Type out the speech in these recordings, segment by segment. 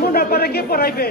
মুন্ডা করে কে পড়াইবে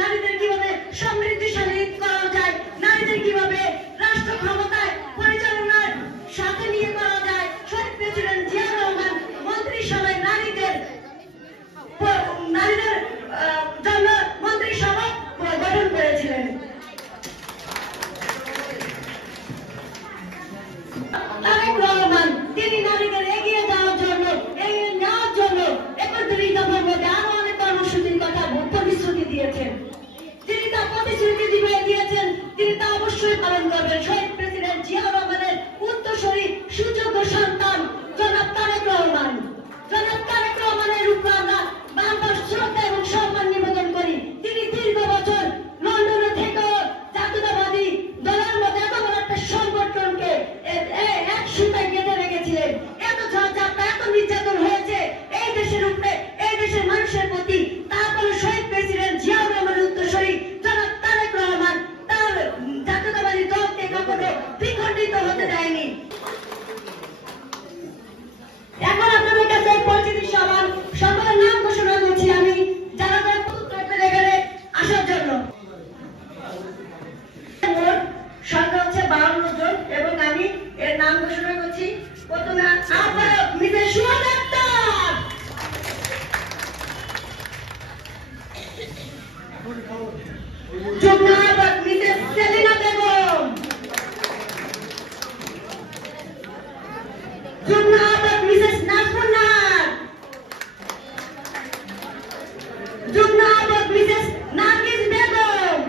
নারীদের কিভাবে সমৃদ্ধিশালী করা যায়, নারীদের কিভাবে রাষ্ট্র ক্ষমতায় পরিচালনার সাথে নিয়ে করা যায়। শহীদ প্রেসিডেন্ট জিয়াউর রহমান মন্ত্রিসভায় নারীদের জন্য মন্ত্রিসভা গঠন করেছিলেন। তারেক রহমান তিনি নারীদের এগিয়ে যাওয়ার জন্য, এগিয়ে নেওয়ার জন্য 31 দফার মধ্যে আরো অনেক কর্মসূচির কথা প্রতিশ্রুতি দিয়েছেন। তিনি তা প্রতিশ্রুতি দিয়েছেন, তিনি তা অবশ্যই পালন করবেন। শহীদ প্রেসিডেন্ট জিয়াউর রহমানের উত্তরসূরি সুযোগ্য সন্তান জনাব তারেক রহমান। জনাব তারেক রহমানের উপর আমরা বারবার শ্রদ্ধা এবং সম্মান নিবেদন করি। তিনি দীর্ঘ বছর লন্ডনে থেকেও জাতীয়তাবাদী দলের মধ্যে এত বড় একটা সংগঠনকে এক সুতায় গেঁথে রেখেছিলেন। এত ঝড়-ঝাপটা, এত নির্যাতন হয়েছে এই দেশের উপরে, এই দেশের মানুষের প্রতি। তারপরে শহীদ প্রেসিডেন্ট জিয়াউর রহমানের উত্তরসূরি জনাব তারেক রহমান তার জাতীয়তাবাদী দলকে কখনো বিখণ্ডিত হতে দেয়নি। এখন আপনাদের কাছে পরিচিতি সমান সকলের নাম ঘোষণা করছি আমি, যারা যারা প্রস্তুত এখানে আসার জন্য। সংখ্যা হচ্ছে 52 জন এবং আমি এর নাম ঘোষণা করছি। প্রথমে আহ্বায়ক মিসেস সুমন আক্তার, যুগ্ম আহ্বায়ক মিসেস সেলিনা বেগম, যুগ্ম আহ্বায়ক মিসেস নাজমুন নাহার, যুগ্ম আহ্বায়ক মিসেস নার্গিস বেগম,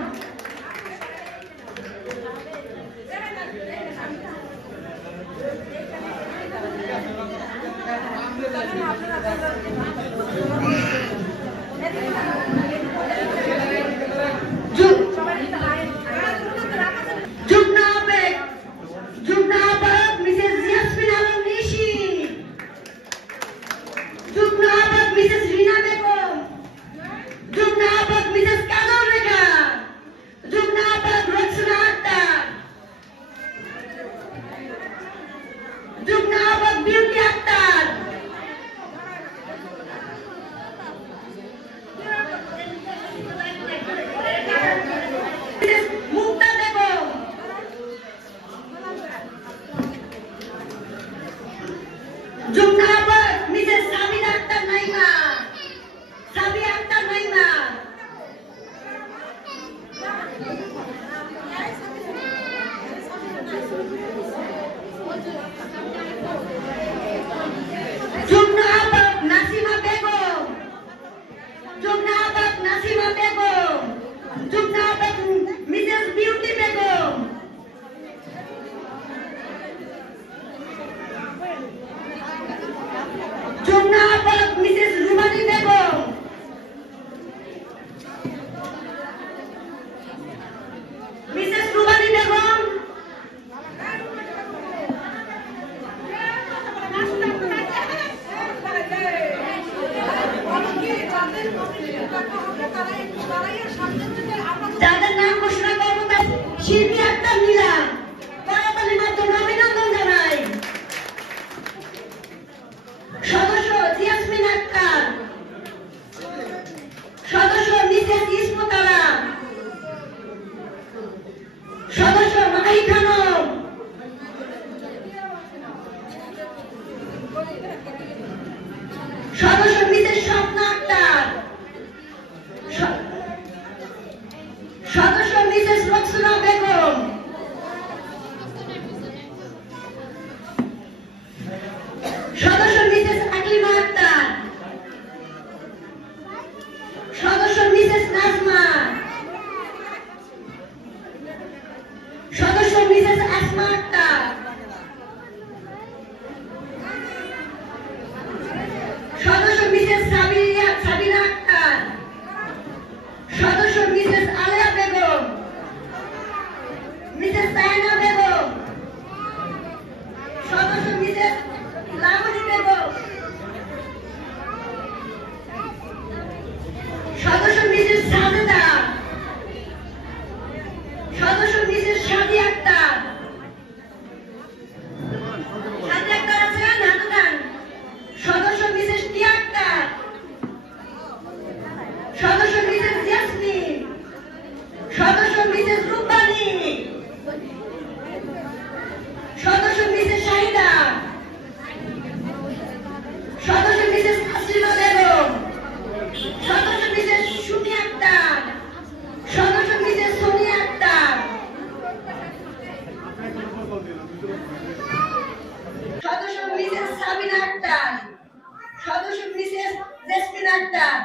আক্তার,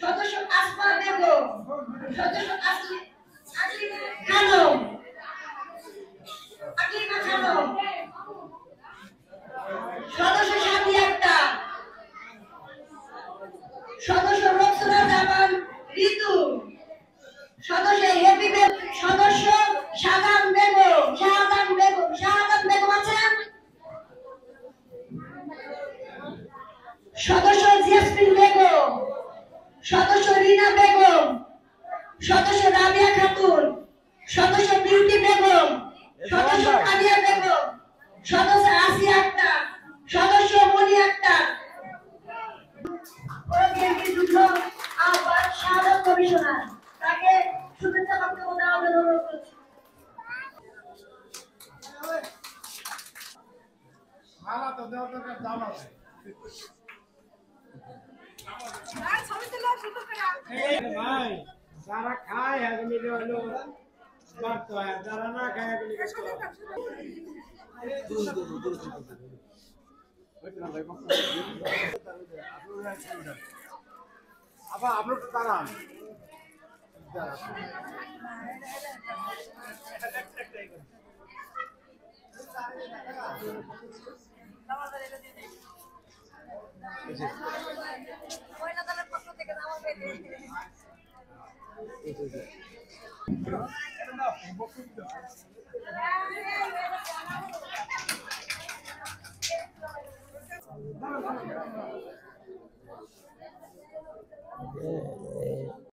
সদস্য আসমা বেগম, সদস্য খানম, আকলিমা খানম, সদস্য সাথী আক্তার, সদস্য রক্সুলা জামান ঋতু, সদস্য হেপি বেগম, সদস্য শাহজাহান বেগম আছেন, সদস্য জিয়াসমিন বেগম, সদস্য রিনা বেগম, সদস্য রাবিয়া খাতুন, সদস্য বিউটি বেগম, সদস্য কাদিয়া বেগম, সদস্য আসিয়া আক্তার, সদস্য মনি আক্তার, যুদ্ধ আহ্বায়ক শাহাদাত কমিশনার, তাকে শুভেচ্ছা বক্তব্য দেওয়ার জন্য অনুরোধ করছি। মালা তো দেওয়া দরকার, দাম আছে। ভাই যারা খায় আগুনি হলো বাড়তে হয়, যারা না খায় আগুনি কষ্ট হয়। আবার আপনার তো দাঁড়ান